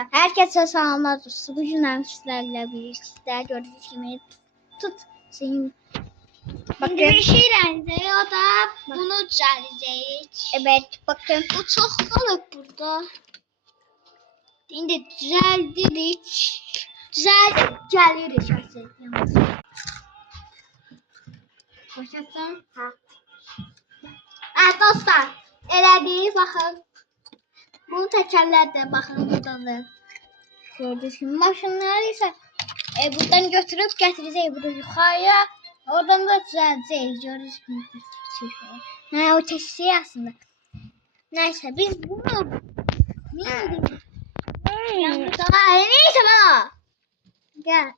Dostlar, herkese selamlar dostlar. Bugün ben sizlerle birlikte gördüğünüz gibi tutayım. Bakın. Bir şey rende o da bunu düzelteceğiz. Evet, bakın. Bu çok kalıp burada. Şimdi düzeltdik. Düzeltip geliyoruz aslında. Başlasın. Ha. Evet dostlar, elədiyi baxın. Bu təkərlərdə baxın buradan da. Gördüğünüz gibi maşınları ise buradan götürüp getireceğiz burada yukarıya. Oradan da düzelteceğiz. Gördüğünüz gibi. Ha, o testi aslında. Neyse biz bunu Yanımda. Neyse bana. gel.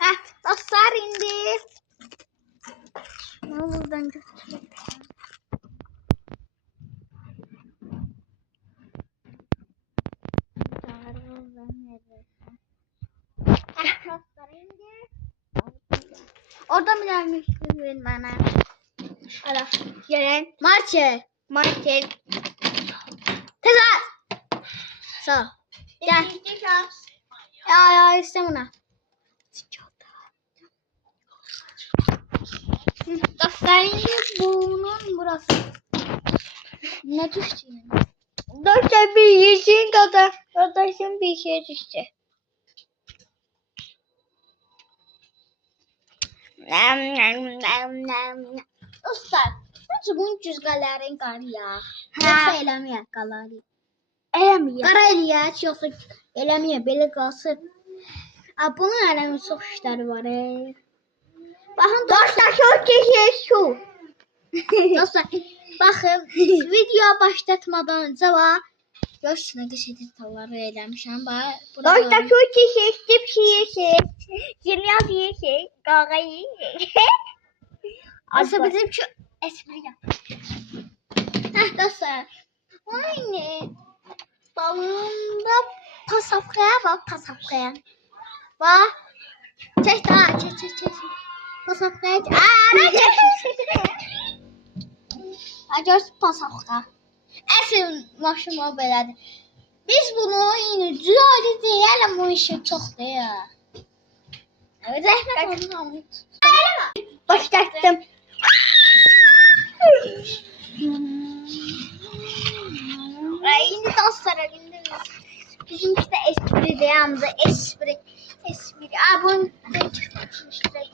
Heh, dostlar indi. Bunu buradan götürüp. Dostlar indi. Oradan bir tane müşteri verin bana. Ala. Gelen. Marçel. Tezat. Sağ ol. Gel. Gel. Ya istemuna. Dostlar indi. Bunun burası. Ne düştü yani? Dostlar bir yeşil kadar. Kardeşim bir şey düştü. Dostlar, bence bunun cüzgələrin qarı ya. Yoxsa eləməyək qaları. Eləməyək. Qara eləyək, yoxsa eləməyək, belə qalsın. Bunun eləmi çox işləri var. Baxın dostlar, çok kişi şu. Dostlar, baxın, video başlatmadan öncə var. Yox, nə qəşəng detalları eləmişəm. Dostlar çok kişi bir şey. Yemeğe bir şey. Kavga yiyecek. Aslında bizim şu espri yap. Heh dostlar. Aynı balonda pasapkaya bak pasapkaya. Bak. Çek daha çek. Pasapkaya çek. Ne çek? Acayip pasapka. Esin maşın o belədir. Biz bunu yine düzəldi deyəlim o işi çoxdur ya. Evet, zəhmət olun. Başlattım. Indi dostlara indi. Bizimki de espri de yalnız espri. Bunu da çıkmıştır.